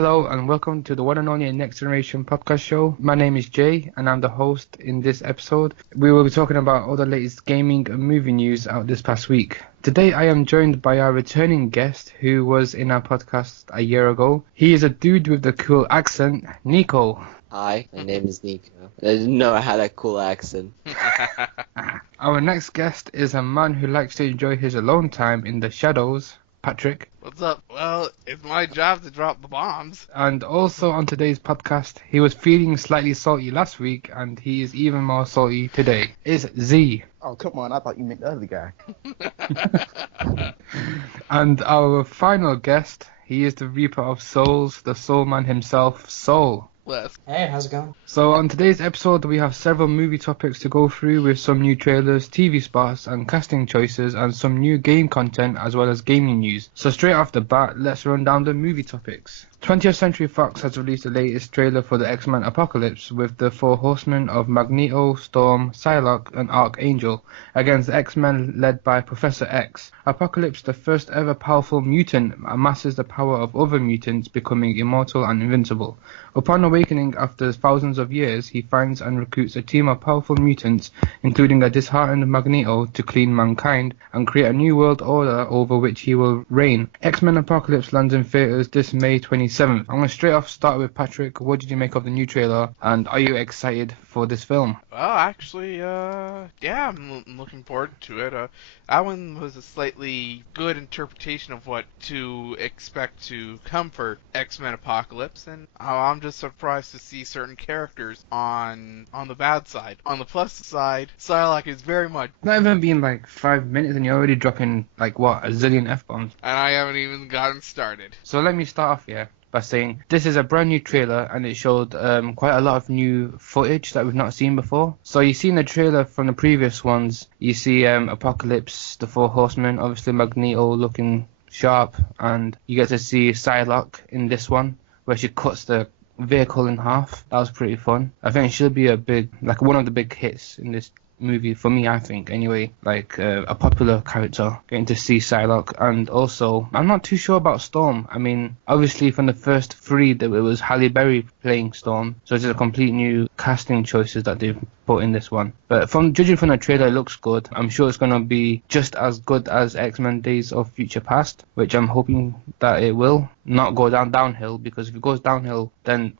Hello and welcome to the one and only Next Generation podcast show. My name is Jay and I'm the host in this episode. We will be talking about all the latest gaming and movie news out this past week. Today I am joined by our returning guest who was in our podcast a year ago. He is a dude with the cool accent, Nico. Hi, my name is Nico. I didn't know I had a cool accent. Our next guest is a man who likes to enjoy his alone time in the shadows, Patrick. What's up? Well, it's my job to drop the bombs. And also on today's podcast, he was feeling slightly salty last week and he is even more salty today. It's Z. Oh, come on. I thought you meant the other guy. And our final guest, he is the Reaper of Souls, the Soul Man himself, Soul. Hey, how's it going? So on today's episode, we have several movie topics to go through with some new trailers, TV spots and casting choices and some new game content as well as gaming news. So straight off the bat, let's run down the movie topics. 20th Century Fox has released the latest trailer for the X-Men Apocalypse with the four horsemen of Magneto, Storm, Psylocke and Archangel against the X-Men led by Professor X. Apocalypse, the first ever powerful mutant, amasses the power of other mutants, becoming immortal and invincible. Upon awakening after thousands of years, he finds and recruits a team of powerful mutants, including a disheartened Magneto, to clean mankind and create a new world order over which he will reign. X-Men Apocalypse lands in theaters this May 27th. I'm going to straight off start with Patrick. What did you make of the new trailer, and are you excited for this film? Well, actually, yeah, I'm looking forward to it. That one was a slightly good interpretation of what to expect to come for X-Men Apocalypse, and I'm just surprised to see certain characters on the bad side. On the plus side, Psylocke is very much... Not even been like 5 minutes and you're already dropping like what, a zillion F-bombs. And I haven't even gotten started. So let me start off here by saying this is a brand new trailer and it showed quite a lot of new footage that we've not seen before. So you've seen the trailer from the previous ones. You see Apocalypse, the Four Horsemen, obviously Magneto looking sharp, and you get to see Psylocke in this one where she cuts the vehicle in half. That was pretty fun. I think she'll be one of the big hits in this movie for me, I think, anyway, like a popular character, getting to see Psylocke. And also, I'm not too sure about Storm. I mean, obviously from the first three, it was Halle Berry playing Storm, so it's a complete new casting choices that they've put in this one. But judging from the trailer, it looks good. I'm sure it's going to be just as good as X-Men Days of Future Past, which I'm hoping that it will not go downhill, because if it goes downhill, then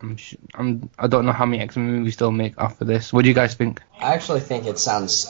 I don't know how many X-Men movies they'll make after this. What do you guys think? I actually think it sounds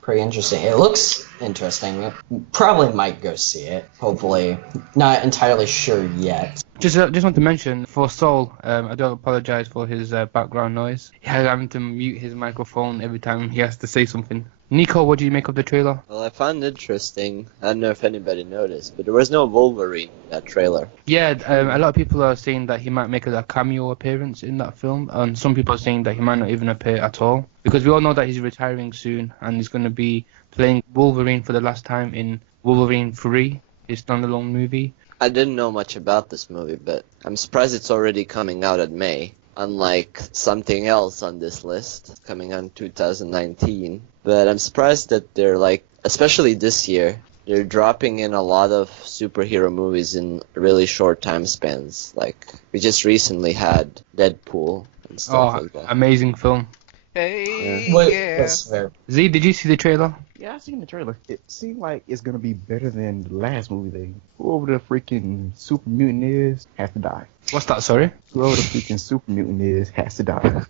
pretty interesting. It looks interesting. Probably might go see it. Hopefully. Not entirely sure yet. Just want to mention, for Soul, I do apologize for his background noise. He's having to mute his microphone every time he has to say something. Nico, what do you make of the trailer? Well, I found it interesting. I don't know if anybody noticed, but there was no Wolverine in that trailer. Yeah, a lot of people are saying that he might make a cameo appearance in that film, and some people are saying that he might not even appear at all, because we all know that he's retiring soon, and he's going to be playing Wolverine for the last time in Wolverine 3, his standalone movie. I didn't know much about this movie, but I'm surprised it's already coming out in May, unlike something else on this list coming out in 2019. But I'm surprised that they're especially this year, they're dropping in a lot of superhero movies in really short time spans. Like, we just recently had Deadpool and stuff like that. Amazing film. Hey, Yeah. yeah. Z, did you see the trailer? Yeah, I seen the trailer. It seemed like it's gonna be better than the last movie. Whoever the freaking super mutant is has to die. What's that, sorry? Whoever the freaking super mutant is has to die.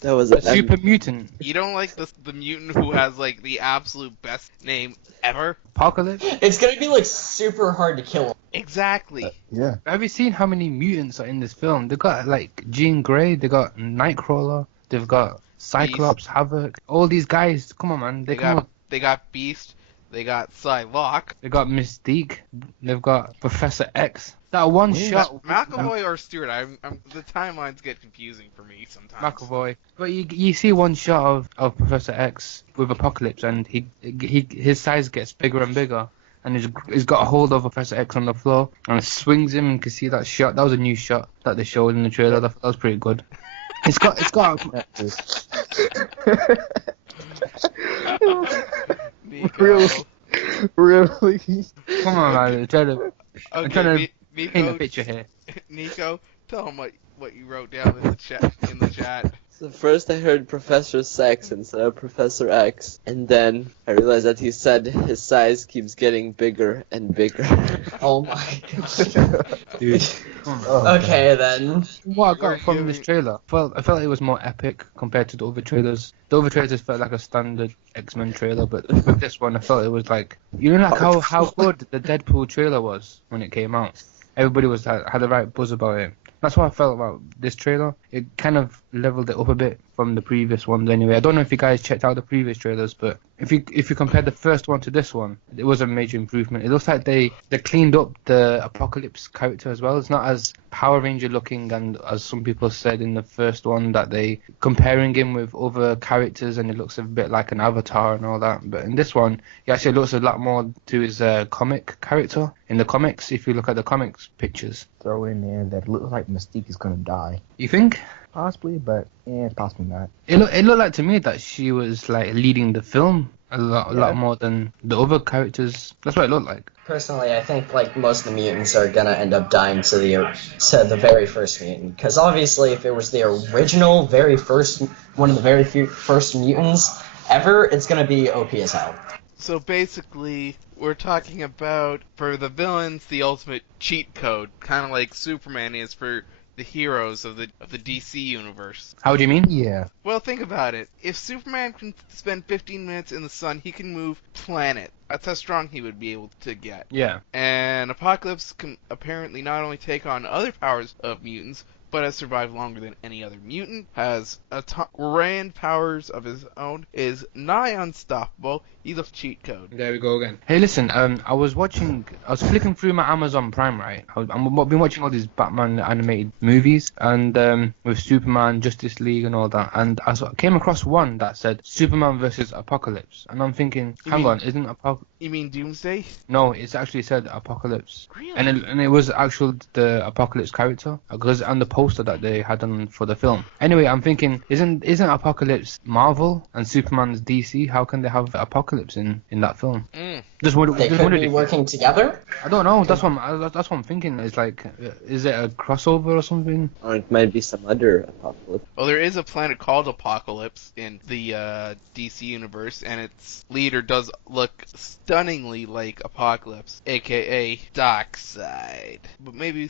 That was A super mutant. You don't like the mutant who has the absolute best name ever? Apocalypse? It's gonna be super hard to kill. Exactly. Yeah. Have you seen how many mutants are in this film? They got Jean Grey, they got Nightcrawler, they've got Cyclops, Beast. Havoc, all these guys. Come on, man. They got Beast, they got Psylocke, they got Mystique, they've got Professor X. That one shot. McAvoy or Stewart? The timelines get confusing for me sometimes. McAvoy. But you see one shot of Professor X with Apocalypse, and his size gets bigger and bigger, and he's got a hold of Professor X on the floor and swings him, and you can see that shot. That was a new shot that they showed in the trailer. That was pretty good. It's got Really? Come on, man. I'm trying to paint a Nico, picture here. Nico, tell him what you wrote down in the chat. So first I heard Professor Sex instead of Professor X, and then I realized that he said his size keeps getting bigger and bigger. Oh my god. Dude. Okay then. What I got from this trailer, I felt it was more epic compared to the other trailers. The other trailers felt like a standard X-Men trailer, but with this one I felt it was like, like how good the Deadpool trailer was when it came out. Everybody had the right buzz about it. That's what I felt about this trailer. It kind of leveled it up a bit from the previous ones anyway. I don't know if you guys checked out the previous trailers, but if you compare the first one to this one, it was a major improvement. It looks like they cleaned up the Apocalypse character as well. It's not as Power Ranger looking, and as some people said in the first one that they comparing him with other characters and it looks a bit like an Avatar and all that. But in this one, he actually looks a lot more to his comic character in the comics. If you look at the comics pictures, Throw in there that looks like Mystique is gonna die. you think? Possibly, but possibly not. It looked like to me that she was like leading the film a lot more than the other characters. That's what it looked like. Personally, I think like most of the mutants are gonna end up dying to the very first mutant, because obviously if it was the original one of the very first mutants ever, it's gonna be OP as hell. So basically, we're talking about, for the villains, the ultimate cheat code, kind of like Superman is for the heroes of the DC universe. How do you mean? Yeah. Well, think about it. If Superman can spend 15 minutes in the sun, he can move planet. That's how strong he would be able to get. Yeah. And Apocalypse can apparently not only take on other powers of mutants, but has survived longer than any other mutant, has grand powers of his own, is nigh unstoppable. He's a cheat code. There we go again. Hey, listen, I was flicking through my Amazon Prime, right? I've been watching all these Batman animated movies, and with Superman, Justice League, and all that, and I came across one that said Superman versus Apocalypse, and I'm thinking, hang on, isn't Apocalypse? You mean Doomsday? No, it's actually said Apocalypse. Really? And it was actual the Apocalypse character, because on the poster that they had on for the film. Anyway, I'm thinking, isn't Apocalypse Marvel and Superman's DC? How can they have Apocalypse in that film? They could be working together? I don't know. That's what I'm thinking. It's like, is it a crossover or something? Or it might be some other apocalypse. Well, there is a planet called Apocalypse in the DC universe, and its leader does look stunningly like Apocalypse, aka Darkseid. But maybe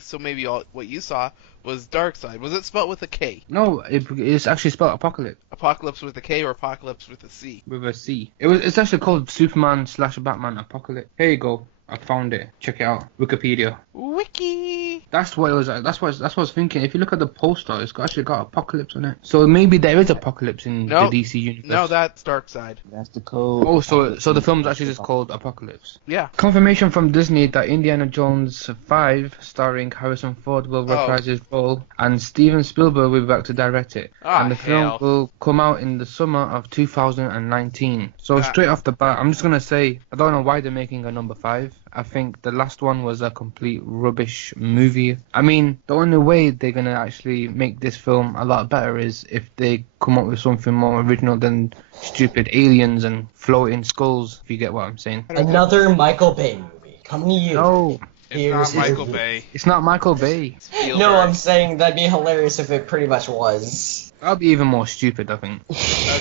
what you saw was Darkseid. Was it spelled with a K? No, it's actually spelled Apocalypse. Apocalypse with a K or Apocalypse with a C? With a C. It's actually called Superman/Batman Apocalypse. Here you go. I found it. Check it out. Wikipedia. Wiki! That's what it was. That's what I was thinking. If you look at the poster, it's actually got Apocalypse on it. So maybe there is Apocalypse in the DC universe. No, that's Darkseid. That's the code. Oh, so the film's actually just called Apocalypse. Yeah. Confirmation from Disney that Indiana Jones 5, starring Harrison Ford, will reprise his role, and Steven Spielberg will be back to direct it. And the film will come out in the summer of 2019. So straight off the bat, I'm just gonna say, I don't know why they're making a number 5. I think the last one was a complete rubbish movie. I mean, the only way they're gonna actually make this film a lot better is if they come up with something more original than stupid aliens and floating skulls, if you get what I'm saying. Another Michael Bay movie. Coming to you. No. It's not Michael Bay. It's not Michael Bay. No, I'm saying that'd be hilarious if it pretty much was. That'd be even more stupid, I think.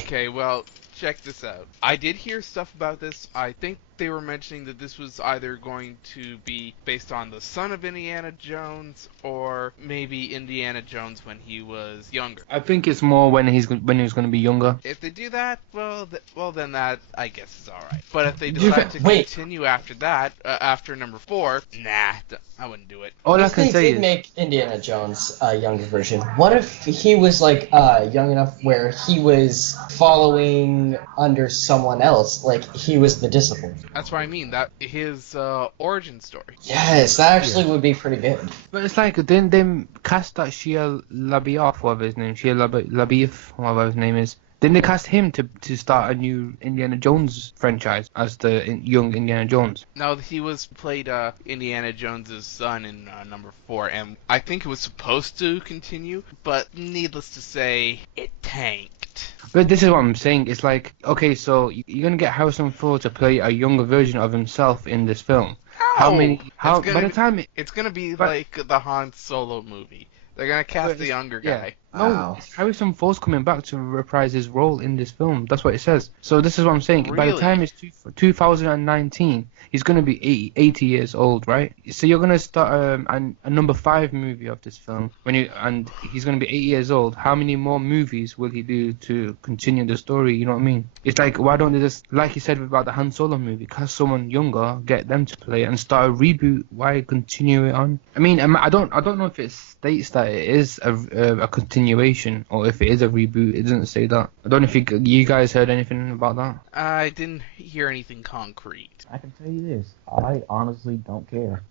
Okay, well, check this out. I did hear stuff about this. I think they were mentioning that this was either going to be based on the son of Indiana Jones or maybe Indiana Jones when he was younger. I think it's more when he was going to be younger. If they do that, well, then that I guess is all right. But if they decide to continue after that, after number 4, nah, I wouldn't do it. All I can say is, make Indiana Jones a younger version. What if he was like young enough where he was following under someone else, like he was the disciple? That's what I mean. That his origin story. Yes, that actually would be pretty good. But it's like, didn't they cast that Shia LaBeouf, whatever his name, whatever his name is. Didn't they cast him to start a new Indiana Jones franchise as the young Indiana Jones? No, he played Indiana Jones's son in number 4, and I think it was supposed to continue, but needless to say, it tanked. But this is what I'm saying. It's like, okay, so you're gonna get Harrison Ford to play a younger version of himself in this film. How many? How It's by gonna the time it, it's gonna be but- like the Han Solo movie. They're gonna cast the younger yeah. guy. No, Wow. it's Harrison Ford's coming back to reprise his role in this film. That's what it says. So this is what I'm saying. By the Really? time it's 2019, he's going to be 80 years old, right? So you're going to start a number 5 movie of this film and he's going to be 80 years old. How many more movies will he do to continue the story? You know what I mean? It's like, why don't they just, like you said about the Han Solo movie, cast someone younger, get them to play it and start a reboot? Why continue it on? I mean, I don't know if it states that it is a continuation or if it is a reboot. It doesn't say that. I don't know if you guys heard anything about that. I didn't hear anything concrete. I can tell you this. I honestly don't care.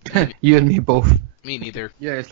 You and me both. Me neither. Yeah, it's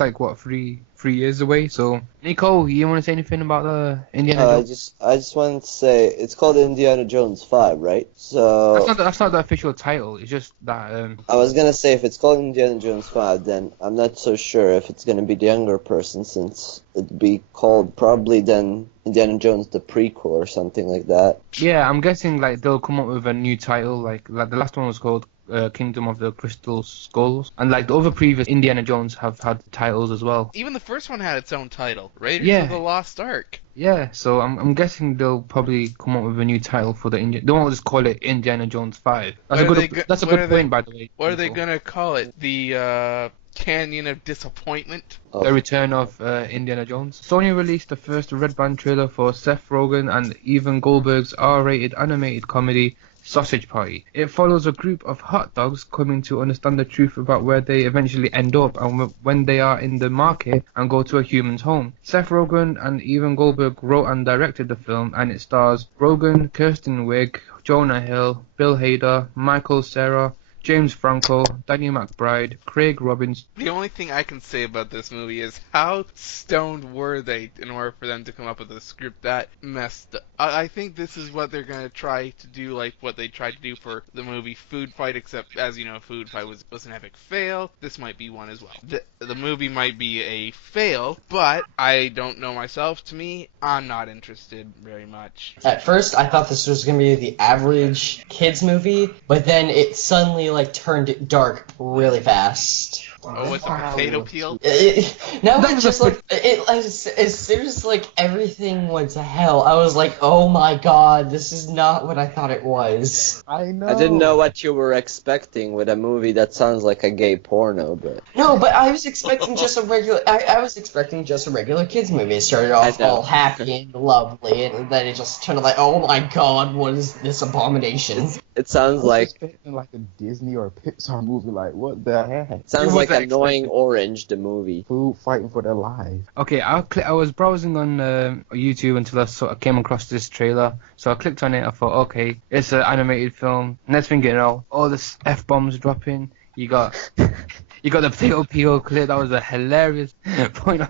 like what, three years away. So, Nico, you want to say anything about the Indiana Jones? I just wanted to say it's called Indiana Jones 5, right? So That's not the official title. It's just that. I was gonna say if it's called Indiana Jones 5, then I'm not so sure if it's gonna be the younger person, since it'd be called probably then Indiana Jones the prequel or something like that. Yeah, I'm guessing like they'll come up with a new title. Like the last one was called Kingdom of the Crystal Skulls, and like the other previous Indiana Jones have had titles as well. Even the first one had its own title, Raiders Yeah. of the Lost Ark. Yeah, so I'm guessing they'll probably come up with a new title for the They won't just call it Indiana Jones 5. That's a good point, by the way. What are they gonna call it? The Canyon of Disappointment? The Return of Indiana Jones. Sony released the first Red Band trailer for Seth Rogen and Evan Goldberg's R-rated animated comedy Sausage Party. It follows a group of hot dogs coming to understand the truth about where they eventually end up and when they are in the market and go to a human's home. Seth Rogen and Evan Goldberg wrote and directed the film, and it stars Rogen, Kirsten Wiig, Jonah Hill, Bill Hader, Michael Cera, James Franco, Danny McBride, Craig Robbins. The only thing I can say about this movie is how stoned were they in order for them to come up with a script that messed up. I think this is what they're going to try to do, like what they tried to do for the movie Food Fight, except, as you know, Food Fight was an epic fail. This might be one as well. The movie might be a fail, but I don't know myself. To me, I'm not interested very much. At first, I thought this was gonna be the average kids movie, but then it suddenly turned dark really fast. Oh, with the potato peel? No, it just as soon as everything went to hell, I was like, oh my god, this is not what I thought it was. I know. I didn't know what you were expecting with a movie that sounds like a gay porno, but No, but I was expecting just a regular. I was expecting just a regular kids movie. It started off all happy and lovely, and then it just turned like, oh my god, what is this abomination? it sounds I was like expecting like a Disney or a Pixar movie. Like, what the heck? sounds was like I Annoying Orange, the movie. Food fighting for their lives. Okay, I was browsing on YouTube until I sort of came across this trailer. So I clicked on it. I thought, okay, it's an animated film. Next thing you know, all this F-bombs dropping. You got the potato peel clip. That was a hilarious point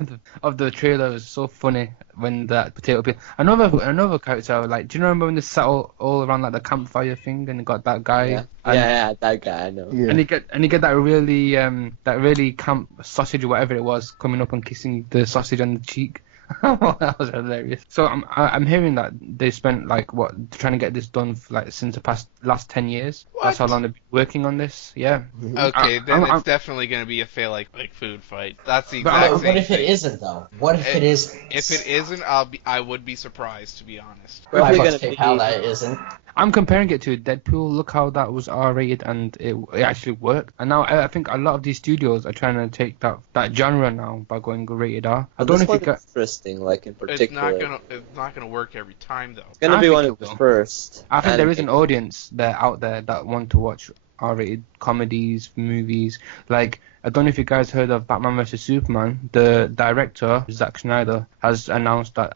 of the trailer. It was so funny when that potato peel. Another character, like, do you remember when they sat all around like the campfire thing and they got that guy? Yeah, And, yeah, that guy, I know. Yeah. And you get that really camp sausage or whatever it was coming up and kissing the sausage on the cheek. That was hilarious. So I'm hearing that they spent trying to get this done for, since the last 10 years. What? That's how long they've been working on this. Yeah. Okay, then I'm- it's definitely going to be a fail like Food Fight. That's the But exact But same what if it thing. isn't though? What if it isn't? If it isn't, I would be surprised, to be honest. I Probably must gonna take be- how that isn't. I'm comparing it to Deadpool. Look how that was R-rated and it actually worked. And now I think a lot of these studios are trying to take that genre now by going rated R. I But don't this know if you one's got. interesting, like in It's particular. not gonna work every time though. It's gonna I be think one it of the will. first. I think there is an animated- audience out there that want to watch R-rated comedies, movies. Like, I don't know if you guys heard of Batman vs Superman. The director, Zack Snyder, has announced that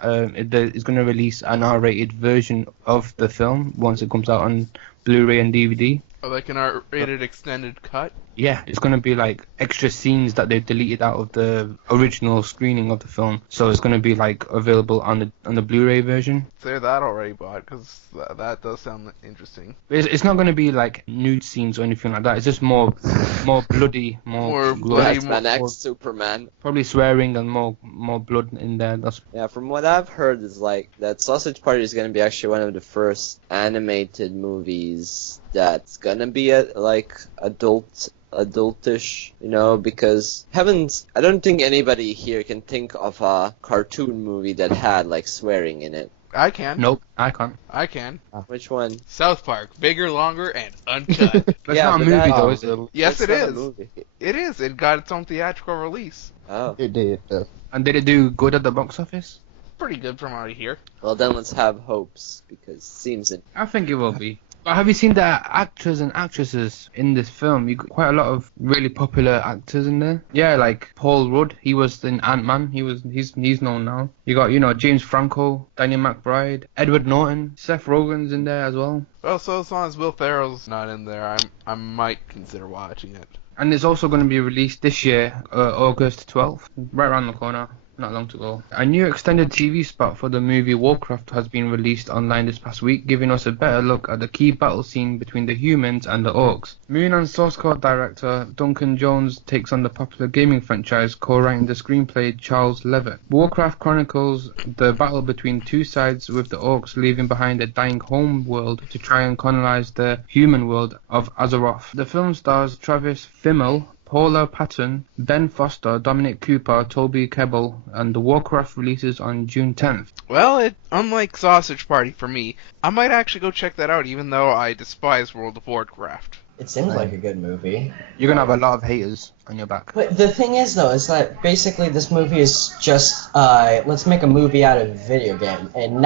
he's going to release an R-rated version of the film once it comes out on Blu-ray and DVD. Or like an R-rated extended cut. Yeah, it's going to be like extra scenes that they've deleted out of the original screening of the film. So it's going to be like available on the Blu-ray version. Say that already, bought, because that does sound interesting. It's not going to be like nude scenes or anything like that. It's just more bloody, More gore. bloody, Batman more- X Superman. Probably swearing and more blood in there. That's Yeah, from what I've heard is like that Sausage Party is gonna be actually one of the first animated movies that's gonna be like adultish, you know, because I don't think anybody here can think of a cartoon movie that had like swearing in it. I can. nope, I can't. I can. Which one? South Park, bigger, longer, and uncut. That's Yeah, not a but movie that- though, is it? Yes, it That's not a is. movie. It is. It got its own theatrical release. Oh. It did. And did it do good at the box office? Pretty good from out of here. Well, then let's have hopes because it seems it. I think it will be. But have you seen the actors and actresses in this film? You got quite a lot of really popular actors in there. Yeah, like Paul Rudd, he was in Ant-Man. He's known now. You got, you know, James Franco, Daniel McBride, Edward Norton, Seth Rogen's in there as well. Well, so as long as Will Ferrell's not in there, I might consider watching it. And it's also going to be released this year, August 12th, right around the corner. Not long to go. A new extended TV spot for the movie Warcraft has been released online this past week, giving us a better look at the key battle scene between the humans and the orcs. Moon and Source Code director Duncan Jones takes on the popular gaming franchise, co-writing the screenplay Charles Levitt. Warcraft chronicles the battle between two sides, with the orcs leaving behind a dying home world to try and colonize the human world of Azeroth. The film stars Travis Fimmel, Paula Patton, Ben Foster, Dominic Cooper, Toby Kebbell, and the Warcraft releases on June 10th. Well, unlike Sausage Party for me, I might actually go check that out, even though I despise World of Warcraft. It seems like a good movie. You're gonna have a lot of haters on your back. But the thing is, though, is that basically this movie is just, let's make a movie out of a video game. And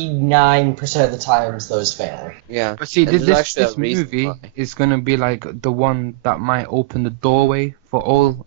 99% of the times, those fail. Yeah. But see, And there's this actually a reason movie why. is gonna be like the one that might open the doorway for all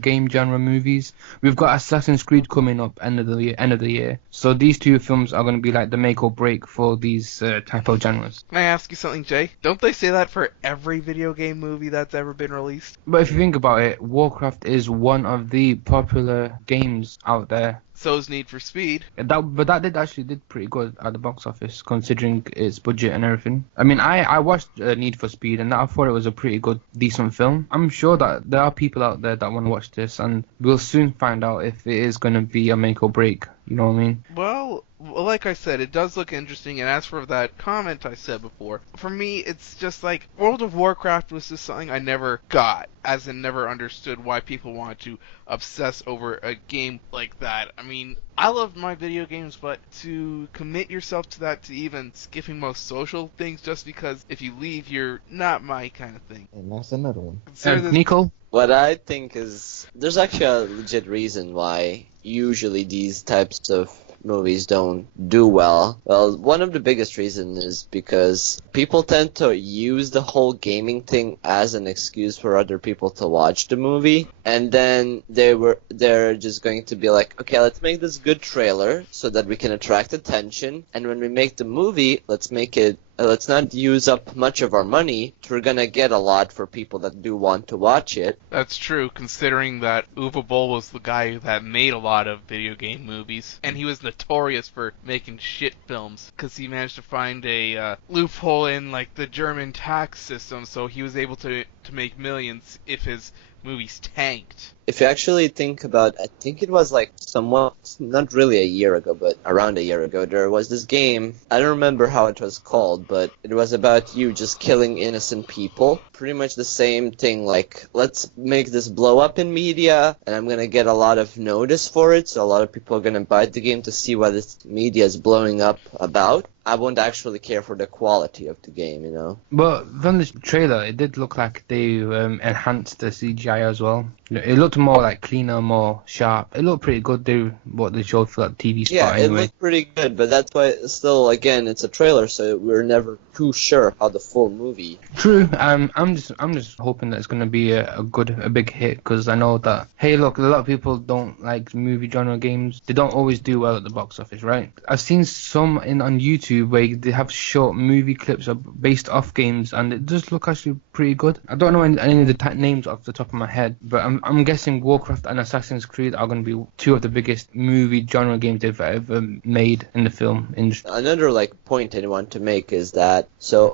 game genre movies. We've got Assassin's Creed coming up end of the year. So these two films are gonna be like the make or break for these type of genres. Can I ask you something, Jay? Don't they say that for every video game movie that's ever been released? But if you think about it, Warcraft is one of the popular games out there. So's Need for Speed. That did pretty good at the box office, considering its budget and everything. I mean, I watched Need for Speed, and I thought it was a pretty good, decent film. I'm sure that there are people out there that want to watch this, and we'll soon find out if it is going to be a make or break. You know what I mean? Well, like I said, it does look interesting, and as for that comment I said before, for me, it's just like, World of Warcraft was just something I never got, as in never understood why people want to obsess over a game like that. I mean, I love my video games, but to commit yourself to that, to even skipping most social things just because if you leave, you're not my kind of thing. And that's another one. Consider this- Nico? What I think is there's actually a legit reason why usually these types of movies don't do well. Well, one of the biggest reasons is because people tend to use the whole gaming thing as an excuse for other people to watch the movie, and then they're just going to be like, okay, let's make this good trailer so that we can attract attention, and when we make the movie, let's not use up much of our money. We're gonna get a lot for people that do want to watch it. That's true, considering that Uwe Boll was the guy that made a lot of video game movies, and he was notorious for making shit films, because he managed to find a loophole in like the German tax system, so he was able to make millions if his movies tanked. If you actually think about, I think it was like somewhat, not really a year ago, but around a year ago, there was this game, I don't remember how it was called, but it was about you just killing innocent people. Pretty much the same thing, like, let's make this blow up in media, and I'm gonna get a lot of notice for it, so a lot of people are gonna buy the game to see what this media is blowing up about. I won't actually care for the quality of the game, you know? But from this trailer, it did look like they enhanced the CGI as well. It looked looked more like cleaner, more sharp. It looked pretty good. What they showed for that TV spot Yeah, it anyway. looked pretty good, but that's why still again it's a trailer, so we're never too sure how the full movie. True. I'm just hoping that it's gonna be a big hit, because I know that, hey, look, a lot of people don't like movie genre games. They don't always do well at the box office, right? I've seen some on YouTube where they have short movie clips based off games, and it does look actually pretty good. I don't know any of the names off the top of my head, but I'm guessing Warcraft and Assassin's Creed are going to be two of the biggest movie genre games they've ever made in the film industry. Another like point I want to make is that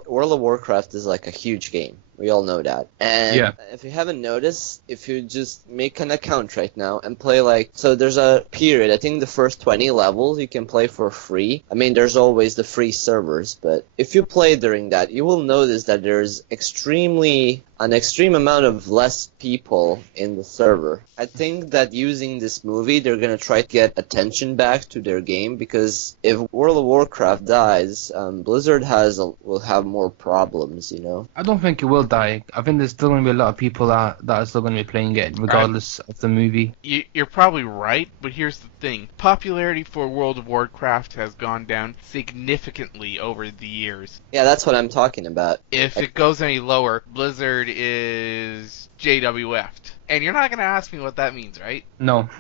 World of Warcraft is like a huge game. We all know that. And Yeah. if you haven't noticed, if you just make an account right now and play there's a period, I think the first 20 levels you can play for free. I mean, there's always the free servers, but if you play during that, you will notice that there's an extreme amount of less people in the server. I think that using this movie, they're going to try to get attention back to their game, because if World of Warcraft dies, Blizzard will have more problems, you know? I don't think it will die. I think there's still going to be a lot of people that are still going to be playing it, regardless of the movie. You're probably right, but here's the thing. Popularity for World of Warcraft has gone down significantly over the years. Yeah, that's what I'm talking about. If it goes any lower, Blizzard is JWF'd. And you're not going to ask me what that means, right? No.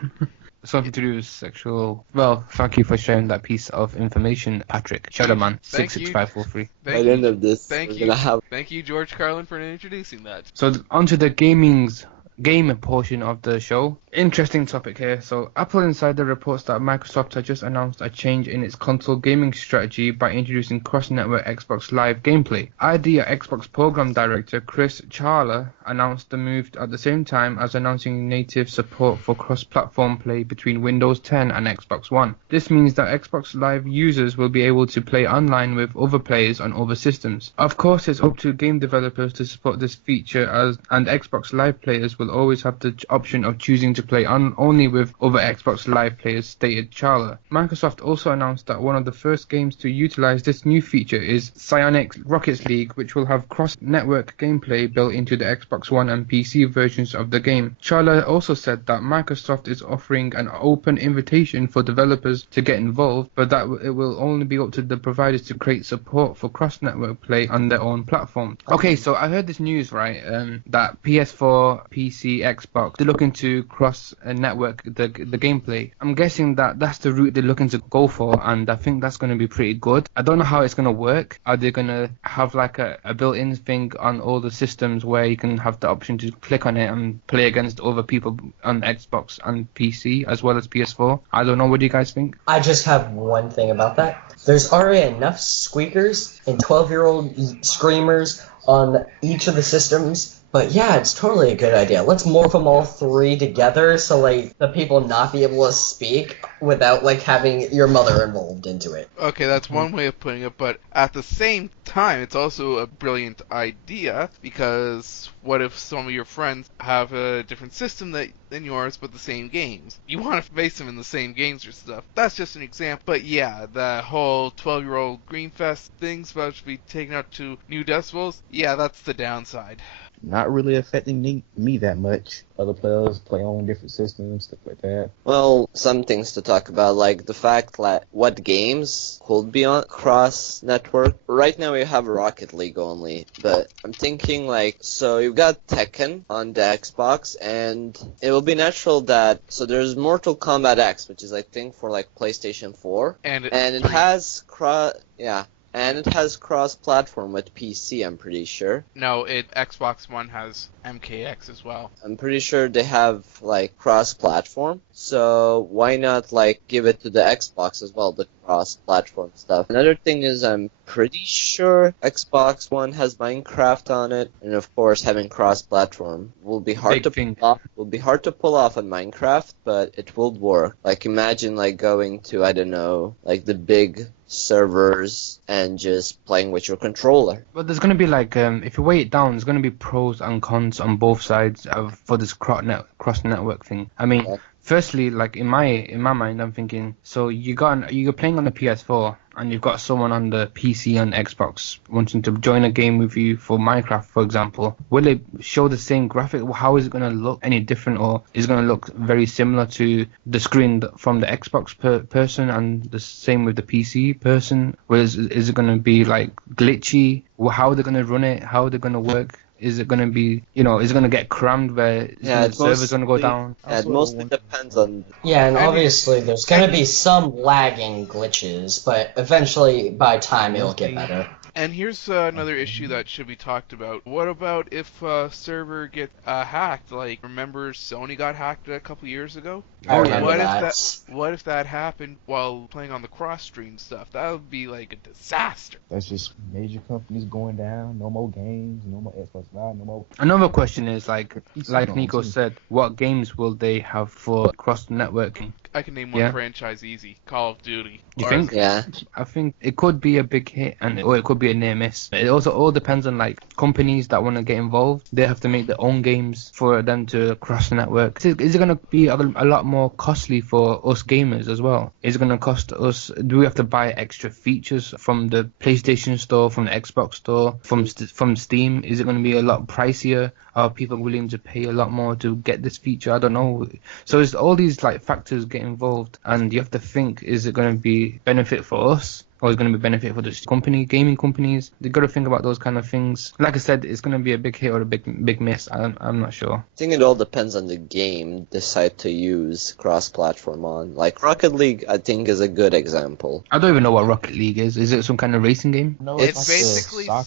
Something to do with sexual... Well, thank you for sharing that piece of information, Patrick. Shadowman, Thank you. 66543. By the end of this, Thank we're you. going to have... Thank you, George Carlin, for introducing that. So onto the game portion of the show. Interesting topic here. So Apple Insider reports that Microsoft has just announced a change in its console gaming strategy by introducing cross-network Xbox Live gameplay. ID at Xbox Program Director Chris Charler announced the move at the same time as announcing native support for cross-platform play between Windows 10 and Xbox One. This means that Xbox Live users will be able to play online with other players on other systems. Of course, it's up to game developers to support this feature, and Xbox Live players will always have the option of choosing to play only with other Xbox Live players, stated Charler. Microsoft also announced that one of the first games to utilize this new feature is Psyonix Rockets League, which will have cross-network gameplay built into the Xbox One and PC versions of the game. Charler also said that Microsoft is offering an open invitation for developers to get involved, but that it will only be up to the providers to create support for cross-network play on their own platform. Okay, so I heard this news, right, that PS4, PC, Xbox, they're looking to cross-network the gameplay. I'm guessing that that's the route they're looking to go for, and I think that's going to be pretty good. I don't know how it's going to work. Are they going to have like a built-in thing on all the systems where you can have the option to click on it and play against other people on Xbox and PC as well as PS4? I don't know. What do you guys think? I just have one thing about that. There's already enough squeakers and 12-year-old screamers on each of the systems. But yeah, it's totally a good idea. Let's morph them all three together so like the people not be able to speak without like having your mother involved into it. Okay, that's one way of putting it, but at the same time, it's also a brilliant idea, because what if some of your friends have a different system than yours, but the same games? You want to face them in the same games or stuff. That's just an example. But yeah, the whole 12-year-old Greenfest thing's about to be taken out to new decibels. Yeah, that's the downside. Not really affecting me that much. Other players play on different systems, stuff like that. Well, some things to talk about, like the fact that what games could be on cross-network. Right now we have Rocket League only, but I'm thinking so you've got Tekken on the Xbox, and it will be natural that, so there's Mortal Kombat X, which is I think for PlayStation 4, And it has and it has cross-platform with PC, I'm pretty sure. No, Xbox One has MKX as well. I'm pretty sure they have cross-platform, so why not give it to the Xbox as well, the cross-platform stuff. Another thing is I'm pretty sure Xbox One has Minecraft on it, and of course having cross-platform will be hard to pull off on Minecraft, but it will work. Imagine going to, I don't know, the big servers and just playing with your controller. But there's going to be if you weigh it down, there's going to be pros and cons on both sides for this cross-network thing. I mean, firstly, like in my mind, I'm thinking, so you're playing on the PS4 and you've got someone on the PC and Xbox wanting to join a game with you for Minecraft, for example. Will it show the same graphic? How is it going to look any different, or is it going to look very similar to the screen from the Xbox person and the same with the PC person? Or is it going to be like glitchy? How are they going to run it? How are they going to work? Is it going to be, is it going to get crammed where the server's going to go down? Yeah, it mostly depends on... Yeah, and obviously there's going to be some lagging glitches, but eventually, by time, it'll get better. And here's another issue that should be talked about. What about if a server gets hacked? Like, remember Sony got hacked a couple years ago? I remember that. What if that happened while playing on the cross-stream stuff? That would be like a disaster. That's just major companies going down. No more games. No more Xbox Live. No more. Another question is like Nico said, what games will they have for cross-networking? I can name one franchise easy: Call of Duty. You think? Yeah. I think it could be a big hit, or it could be a near miss. It also all depends on like companies that want to get involved. They have to make their own games for them to cross the network. Is it going to be a lot more costly for us gamers as well? Is it going to cost us? Do we have to buy extra features from the PlayStation store, from the Xbox store, from Steam? Is it going to be a lot pricier? Are people willing to pay a lot more to get this feature? I don't know. So it's all these like factors get involved, and you have to think: is it going to be benefit for us? Or is going to be benefit for the gaming companies? They've got to think about those kind of things. Like I said, it's going to be a big hit or a big miss. I'm not sure. I think it all depends on the game decide to use cross-platform on. Like Rocket League, I think, is a good example. I don't even know what Rocket League is. Is it some kind of racing game? No, It's like basically a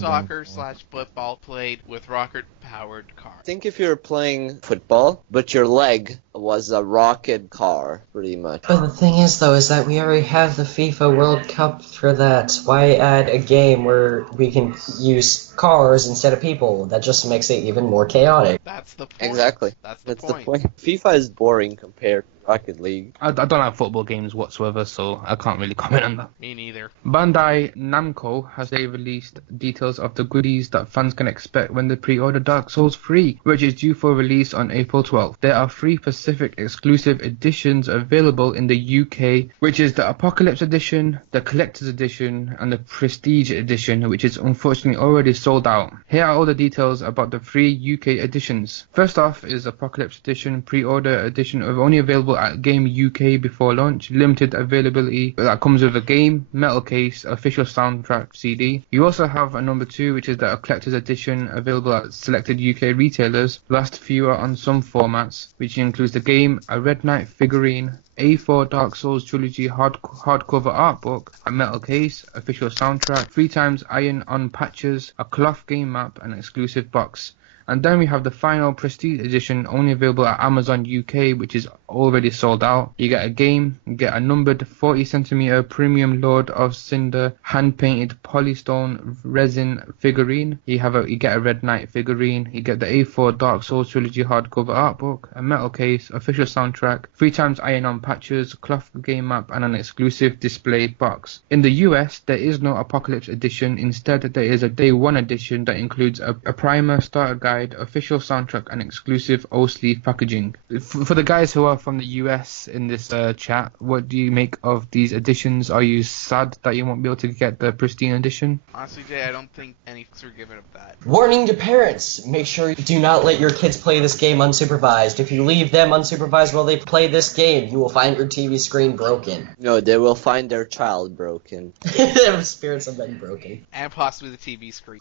soccer/football played with rocket-powered cars. I think if you're playing football, but your leg was a rocket car, pretty much. But the thing is, though, is that we already have the FIFA World Cup for that. Why add a game where we can use cars instead of people? That just makes it even more chaotic. That's the point. Exactly. That's the point. FIFA is boring compared to Rocket League. I don't like football games whatsoever, so I can't really comment on that. Me neither. Bandai Namco has released details of the goodies that fans can expect when they pre-order Dark Souls 3, which is due for release on April 12th. There are 3 Pacific exclusive editions available in the UK, which is the Apocalypse Edition, the Collector's Edition, and the Prestige Edition, which is unfortunately already sold out. Here are all the details about the 3 UK editions. First off is Apocalypse Edition. Pre-order edition of only available at Game UK before launch. Limited availability that comes with a game, metal case, official soundtrack CD. You also have a number 2, which is the Collector's Edition, available at selected UK retailers. Last fewer on some formats, which includes the game, a Red Knight figurine, A4 Dark Souls Trilogy hardcover art book, a metal case, official soundtrack, 3x iron-on patches, a cloth game map, and an exclusive box. And then we have the final Prestige Edition, only available at Amazon UK, which is already sold out. You get a game, you get a numbered 40cm premium Lord of Cinder hand-painted polystone resin figurine. You get a Red Knight figurine. You get the A4 Dark Souls Trilogy hardcover art book, a metal case, official soundtrack, 3x iron-on patches, cloth game map, and an exclusive display box. In the US, there is no Apocalypse Edition. Instead, there is a Day 1 edition that includes a primer, starter guide, official soundtrack, and exclusive O-sleeve packaging. For the guys who are from the US in this chat, what do you make of these editions? Are you sad that you won't be able to get the pristine edition? Honestly, Jay, I don't think any kids are giving up that. Warning to parents! Make sure you do not let your kids play this game unsupervised. If you leave them unsupervised while they play this game, you will find your TV screen broken. No, they will find their child broken. Their spirits have been broken. And possibly the TV screen.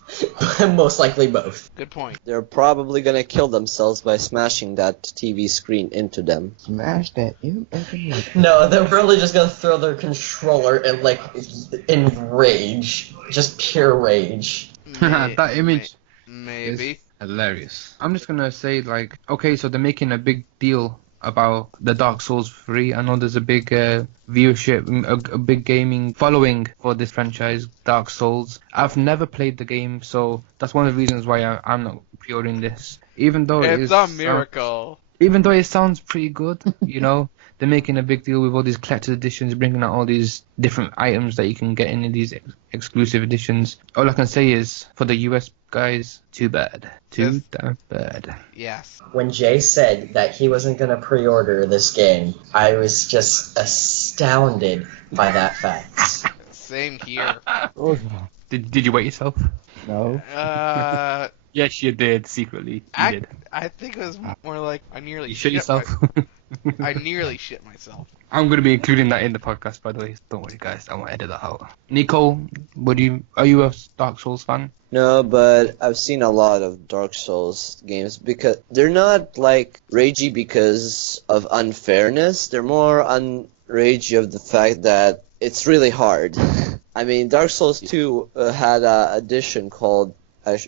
Most likely both. Good point. They're probably gonna kill themselves by smashing that TV screen into them. Smash that No, they're probably just gonna throw their controller in rage. Just pure rage. That image Maybe. is hilarious. I'm just gonna say, like, okay, so they're making a big deal about the Dark Souls 3. I know there's a big viewership, a big gaming following for this franchise, Dark Souls. I've never played the game, so that's one of the reasons why I'm not pre-ordering this. Even though It's a miracle. Even though it sounds pretty good, you know, they're making a big deal with all these collector's editions, bringing out all these different items that you can get in these exclusive editions. All I can say is, for the US guys, too bad. Too damn bad. Yes. When Jay said that he wasn't going to pre-order this game, I was just astounded by that fact. Same here. Oh, Did you wait yourself? no. Yes, you did, secretly. You did. I think it was more like I nearly You shit shit yourself? I nearly shit myself. I'm going to be including that in the podcast, by the way. Don't worry, guys. I won't edit that out. Nico, are you a Dark Souls fan? No, but I've seen a lot of Dark Souls games because they're not like ragey because of unfairness. They're more ragey of the fact that it's really hard. I mean, Dark Souls 2 had an edition called,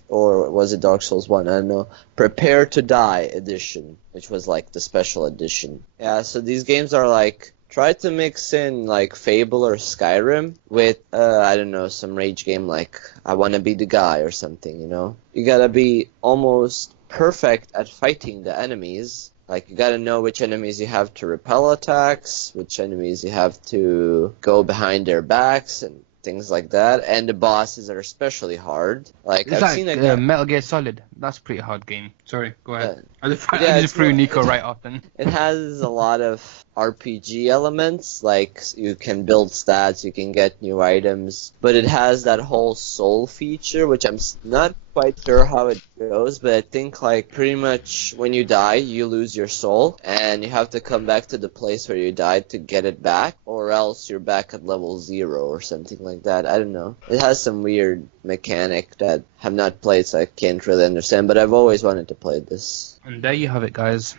or was it Dark Souls 1? I don't know. Prepare to Die edition, which was like the special edition. Yeah, so these games are like, try to mix in like Fable or Skyrim with, I don't know, some rage game like I Wanna Be the Guy or something, you know? You gotta be almost perfect at fighting the enemies. Like, you gotta know which enemies you have to repel attacks, which enemies you have to go behind their backs, and things like that. And the bosses are especially hard. Like, It's I've seen a like guy... Metal Gear Solid. That's a pretty hard game. Sorry, go ahead. I Yeah, just it's threw not- Nico right off then. It has a lot of RPG elements, like you can build stats, you can get new items, but it has that whole soul feature, which I'm not quite sure how it goes, but I think like pretty much when you die, you lose your soul, and you have to come back to the place where you died to get it back, or else you're back at level 0 or something like that. I don't know. It has some weird mechanic that I have not played, so I can't really understand, but I've always wanted to play this. And there you have it, guys.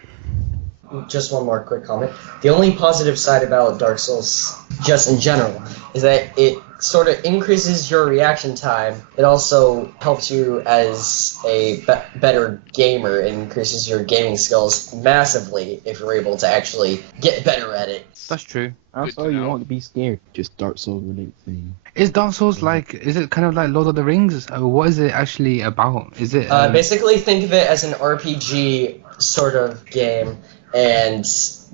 Just one more quick comment. The only positive side about Dark Souls, just in general, is that it sort of increases your reaction time. It also helps you as a better gamer. It increases your gaming skills massively if you're able to actually get better at it. That's true. Also, to you know. won't be scared. Just Dark Souls related thing. Is Dark Souls like, is it kind of like Lord of the Rings? Or what is it actually about? Is it... Basically, think of it as an RPG sort of game. And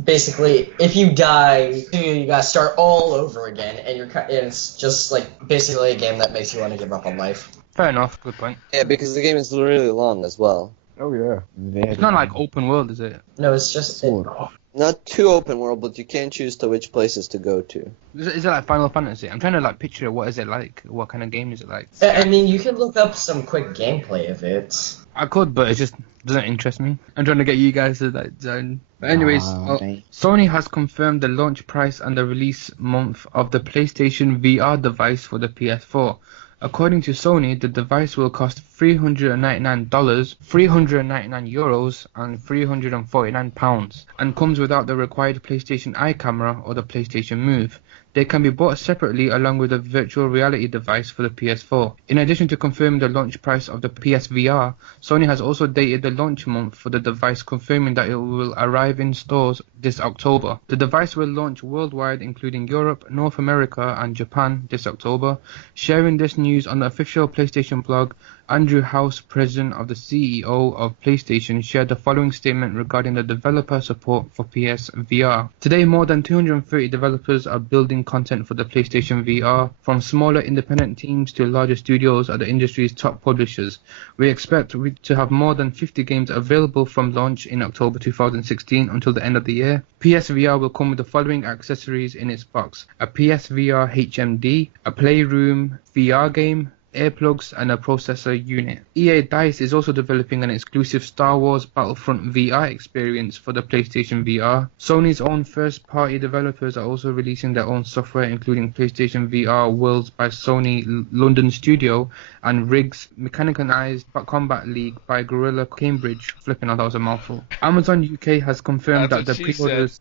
basically, if you die, you gotta start all over again, and it's just like basically a game that makes you want to give up on life. Fair enough, good point. Yeah, because the game is really long as well. Oh yeah. It's not like open world, is it? No, it's just Sort of. Not too open world, but you can choose to which places to go to. Is it like Final Fantasy? I'm trying to like picture what is it like? What kind of game is it like? I mean, you could look up some quick gameplay of it. I could, but it just doesn't interest me. I'm trying to get you guys to that zone. But anyways, Dang. Sony has confirmed the launch price and the release month of the PlayStation VR device for the PS4. According to Sony, the device will cost $399, €399, and £349, and comes without the required PlayStation Eye camera or the PlayStation Move. They can be bought separately along with a virtual reality device for the PS4. In addition to confirming the launch price of the PSVR, Sony has also dated the launch month for the device, confirming that it will arrive in stores this October. The device will launch worldwide, including Europe, North America, and Japan this October. Sharing this news on the official PlayStation blog, Andrew House, president of the CEO of PlayStation, shared the following statement regarding the developer support for PSVR. Today, more than 230 developers are building content for the PlayStation VR, from smaller independent teams to larger studios at the industry's top publishers. We expect to have more than 50 games available from launch in October 2016 until the end of the year. PSVR will come with the following accessories in its box: a PSVR HMD, a Playroom VR game, earplugs, and a processor unit. EA DICE is also developing an exclusive Star Wars Battlefront VR experience for the PlayStation VR. Sony's own first-party developers are also releasing their own software, including PlayStation VR Worlds by Sony London Studio and Riggs Mechanized Combat League by Gorilla Cambridge. Flipping out, that was a mouthful. Amazon UK has confirmed That's that the what she pre-orders...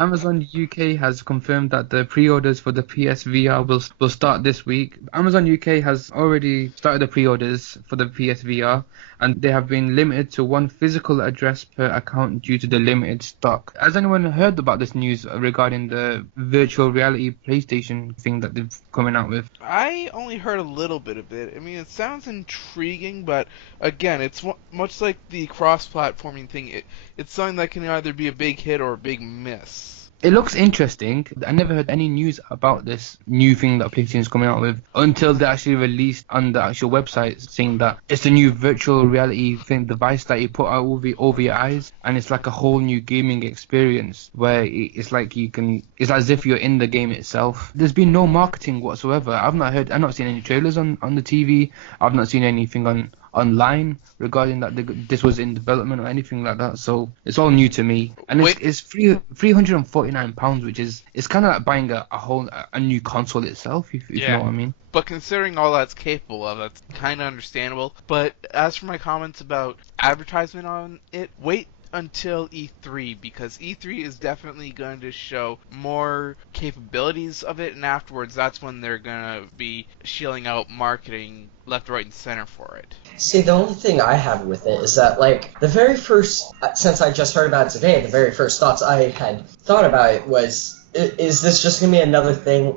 Amazon UK has confirmed that the pre-orders for the PSVR will start this week. Amazon UK has already started the pre-orders for the PSVR, and they have been limited to one physical address per account due to the limited stock. Has anyone heard about this news regarding the virtual reality PlayStation thing that they're coming out with? I only heard a little bit of it. I mean, it sounds intriguing, but again, it's much like the cross-platforming thing. It's something that can either be a big hit or a big miss. It looks interesting. I never heard any news about this new thing that PlayStation is coming out with until they actually released on the actual website saying that it's a new virtual reality thing device that you put out over your eyes, and it's like a whole new gaming experience where it's like it's as if you're in the game itself. There's been no marketing whatsoever. I've not seen any trailers on the TV. I've not seen anything online regarding that this was in development or anything like that, so it's all new to me. And it's £349, which is kind of like buying a new console itself, if you know what I mean. But considering all that's capable of, that's kind of understandable. But as for my comments about advertisement on it, wait until E3, because E3 is definitely going to show more capabilities of it, and afterwards that's when they're going to be shilling out marketing left, right, and center for it. See, the only thing I have with it is that, like, the very first, since I just heard about it today, the very first thoughts I had thought about it was, is this just going to be another thing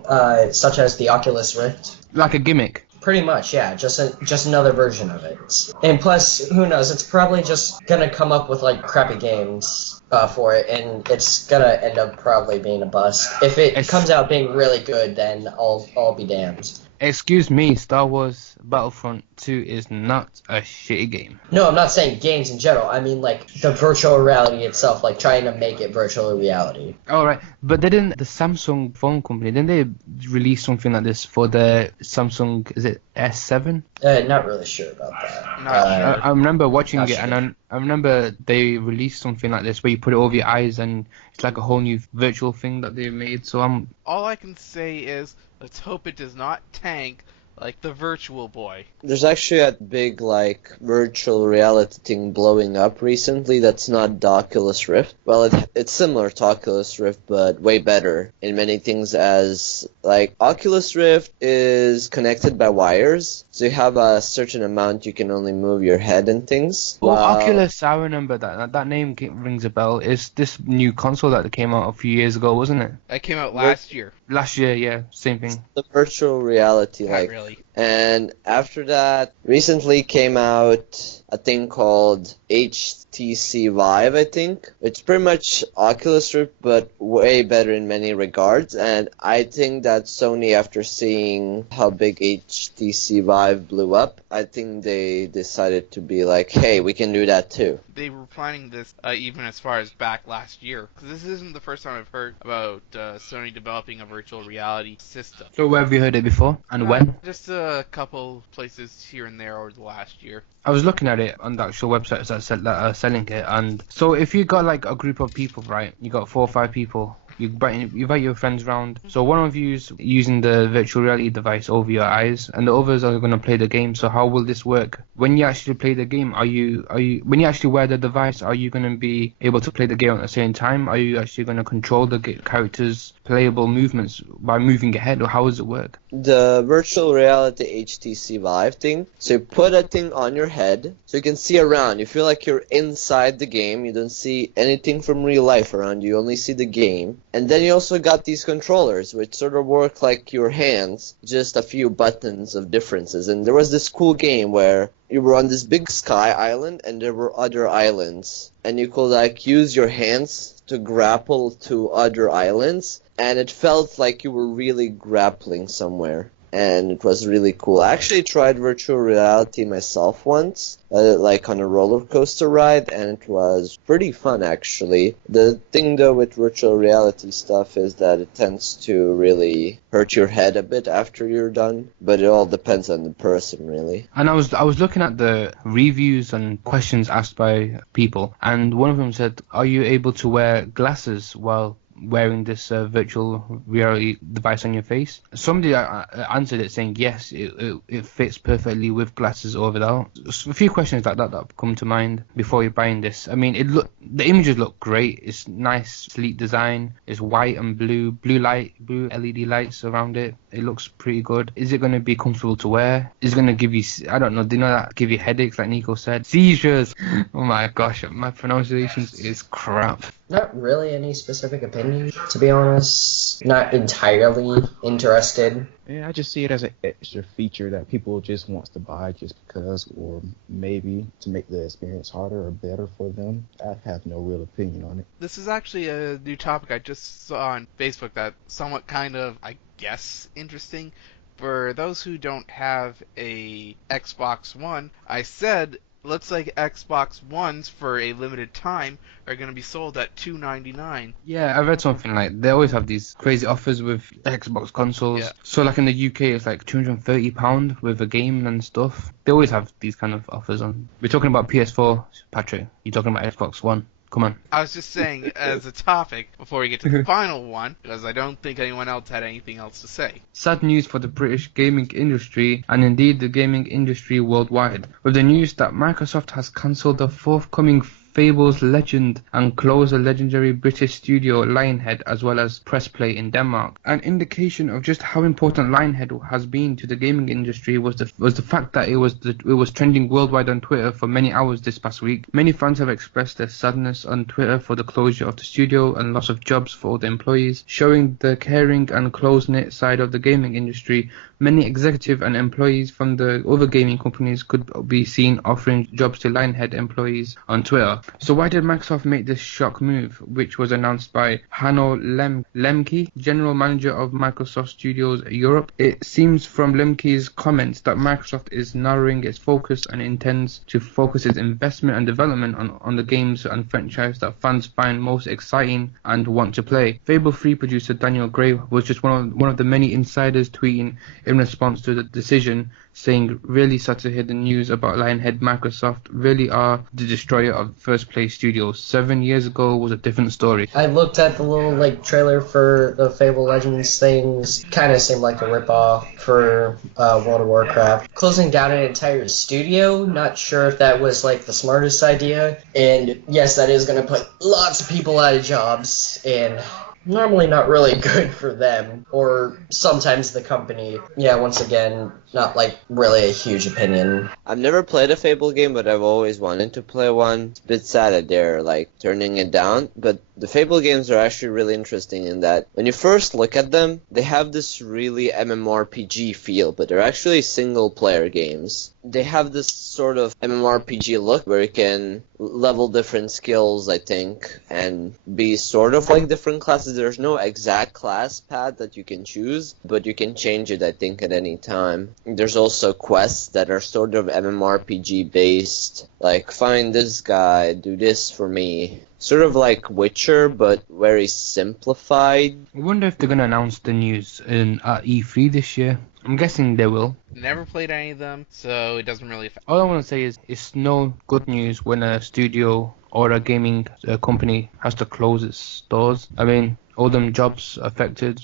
such as the Oculus Rift? Like a gimmick? Pretty much, yeah. Just another version of it. And plus, who knows? It's probably just gonna come up with like crappy games for it, and it's gonna end up probably being a bust. If it comes out being really good, then I'll be damned. Excuse me, Star Wars Battlefront 2 is not a shitty game. No, I'm not saying games in general. I mean, like, the virtual reality itself, like, trying to make it virtual reality. Alright, but the Samsung phone company, didn't they release something like this for the Samsung, is it S7? Not really sure about that. I remember watching it, sure. and I remember they released something like this where you put it over your eyes, and it's like a whole new virtual thing that they made, so all I can say is, let's hope it does not tank like the Virtual Boy. There's actually a big, like, virtual reality thing blowing up recently that's not the Oculus Rift. Well, it's similar to Oculus Rift, but way better in many things, as, like, Oculus Rift is connected by wires, so you have a certain amount you can only move your head and things. Well, Oculus, I remember that name rings a bell. It's this new console that came out a few years ago, wasn't it? That came out last year. Last year, yeah, same thing. The virtual reality, Not really. And after that, recently came out a thing called HTC Vive, I think. It's pretty much Oculus Rift, but way better in many regards. And I think that Sony, after seeing how big HTC Vive blew up, I think they decided to be like, hey, we can do that too. They were planning this even as far as back last year. Because this isn't the first time I've heard about Sony developing a virtual reality system. So where have you heard it before, and when? Just a couple places here and there over the last year. I was looking at it on the actual websites that are selling it, and so if you got like a group of people, right, you got 4 or 5 people, you invite your friends round. So one of you's using the virtual reality device over your eyes, and the others are going to play the game. So how will this work? When you actually play the game, when you actually wear the device, are you going to be able to play the game at the same time? Are you actually going to control the character's playable movements by moving your head, or how does it work? The virtual reality HTC Vive thing, so you put a thing on your head so you can see around. You feel like you're inside the game. You don't see anything from real life around you. You only see the game. And then you also got these controllers, which sort of work like your hands, just a few buttons of differences. And there was this cool game where you were on this big sky island, and there were other islands. And you could, like, use your hands to grapple to other islands. And it felt like you were really grappling somewhere. And it was really cool. I actually tried virtual reality myself once, like on a roller coaster ride, and it was pretty fun, actually. The thing, though, with virtual reality stuff is that it tends to really hurt your head a bit after you're done, but it all depends on the person, really. And I was looking at the reviews and questions asked by people, and one of them said, are you able to wear glasses while wearing this virtual reality device on your face? Somebody answered it saying yes, it fits perfectly with glasses or without. So a few questions like that come to mind before you're buying this. I mean, the images look great. It's nice, sleek design. It's white and blue LED lights around it. It looks pretty good. Is it going to be comfortable to wear? Is it going to give you, I don't know, do you know that give you headaches like Nico said? Seizures. Oh my gosh, my pronunciation is crap. Not really any specific opinion, to be honest. Not entirely interested. Yeah, I just see it as an extra feature that people just wants to buy just because, or maybe to make the experience harder or better for them. I have no real opinion on it. This is actually a new topic I just saw on Facebook that's somewhat kind of, I guess, interesting. For those who don't have a Xbox One, I said, looks like Xbox Ones for a limited time are going to be sold at $299. Yeah, I read something like they always have these crazy offers with Xbox consoles. Yeah. So like in the UK, it's like £230 with a game and stuff. They always have these kind of offers on. We're talking about PS4, Patrick. You're talking about Xbox One. Come on. I was just saying, as a topic, before we get to the final one, because I don't think anyone else had anything else to say. Sad news for the British gaming industry, and indeed the gaming industry worldwide, with the news that Microsoft has cancelled the forthcoming Fable's legend and closed the legendary British studio Lionhead as well as Press Play in Denmark. An indication of just how important Lionhead has been to the gaming industry was the fact that it was trending worldwide on Twitter for many hours this past week. Many fans have expressed their sadness on Twitter for the closure of the studio and loss of jobs for all the employees, showing the caring and close-knit side of the gaming industry. Many executive and employees from the other gaming companies could be seen offering jobs to Lionhead employees on Twitter. So why did Microsoft make this shock move, which was announced by Hanno Lemke, General Manager of Microsoft Studios Europe? It seems from Lemke's comments that Microsoft is narrowing its focus and intends to focus its investment and development on the games and franchise that fans find most exciting and want to play. Fable 3 producer Daniel Gray was just one of the many insiders tweeting in response to the decision, saying, "Really sad to hear the news about Lionhead. Microsoft really are the destroyer of First Play Studios. 7 years ago was a different story." I looked at the little trailer for the Fable Legends things. Kind of seemed like a ripoff for World of Warcraft. Closing down an entire studio, not sure if that was the smartest idea. And yes, that is going to put lots of people out of jobs, and normally not really good for them, or sometimes the company. Yeah, once again, not really a huge opinion. I've never played a Fable game, but I've always wanted to play one. It's a bit sad that they're turning it down, but the Fable games are actually really interesting in that when you first look at them, they have this really MMORPG feel, but they're actually single player games. They have this sort of MMORPG look where you can level different skills, I think, and be sort of like different classes. There's no exact class path that you can choose, but you can change it, I think, at any time. There's also quests that are sort of MMORPG based, like find this guy, do this for me. Sort of like Witcher, but very simplified. I wonder if they're going to announce the news at E3 this year. I'm guessing they will. Never played any of them, so it doesn't really affect. All I want to say is it's no good news when a studio or a gaming company has to close its doors. I mean, all them jobs affected,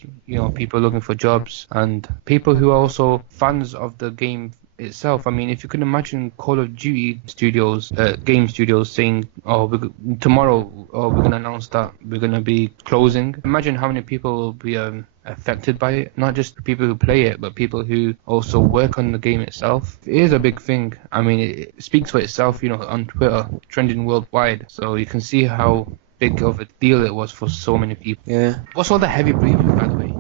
people looking for jobs, and people who are also fans of the game itself. I mean, if you can imagine Call of Duty studios, game studios saying, tomorrow we're going to announce that we're going to be closing. Imagine how many people will be affected by it. Not just people who play it, but people who also work on the game itself. It is a big thing. I mean, it speaks for itself, on Twitter, trending worldwide. So you can see how big of a deal it was for so many people. Yeah. What's all the heavy breathing, by the way?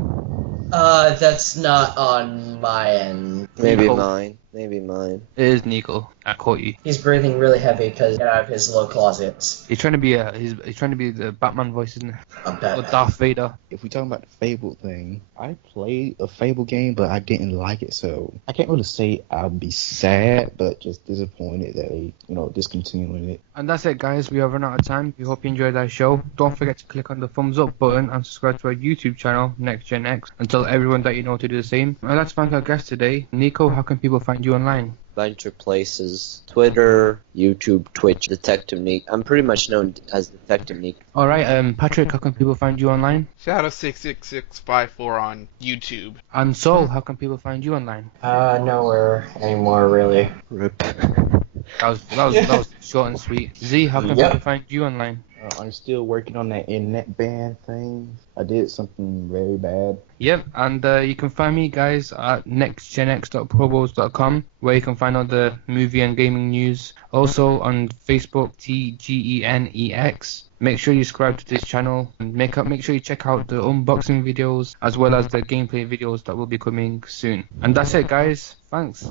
That's not on my end. Maybe Nico. mine. It is Nico. I caught you. He's breathing really heavy because he's out of his little closet. He's trying to be he's trying to be the Batman voice, isn't he? I bet. Or Darth Vader. If we're talking about the Fable thing, I played a Fable game, but I didn't like it, so I can't really say I'll be sad, but just disappointed that they, discontinuing it. And that's it, guys. We have run out of time. We hope you enjoyed our show. Don't forget to click on the thumbs up button and subscribe to our YouTube channel, Next Gen X, and tell everyone that you know to do the same. I'd like to thank our guest today. Nico, how can people find you online? bunch of places: Twitter, YouTube, Twitch, Detective Neek. I'm pretty much known as Detective Neek. All right, Patrick, how can people find you online? Shadow66654 on YouTube. And Saul, how can people find you online? Nowhere anymore, really. Rip. That was short and sweet. Z, how can people find you online? I'm still working on that internet ban thing. I did something very bad. Yep, and you can find me, guys, at nextgenx.probos.com, where you can find all the movie and gaming news. Also on Facebook, TGENEX. Make sure you subscribe to this channel and make sure you check out the unboxing videos as well as the gameplay videos that will be coming soon. And that's it, guys. Thanks.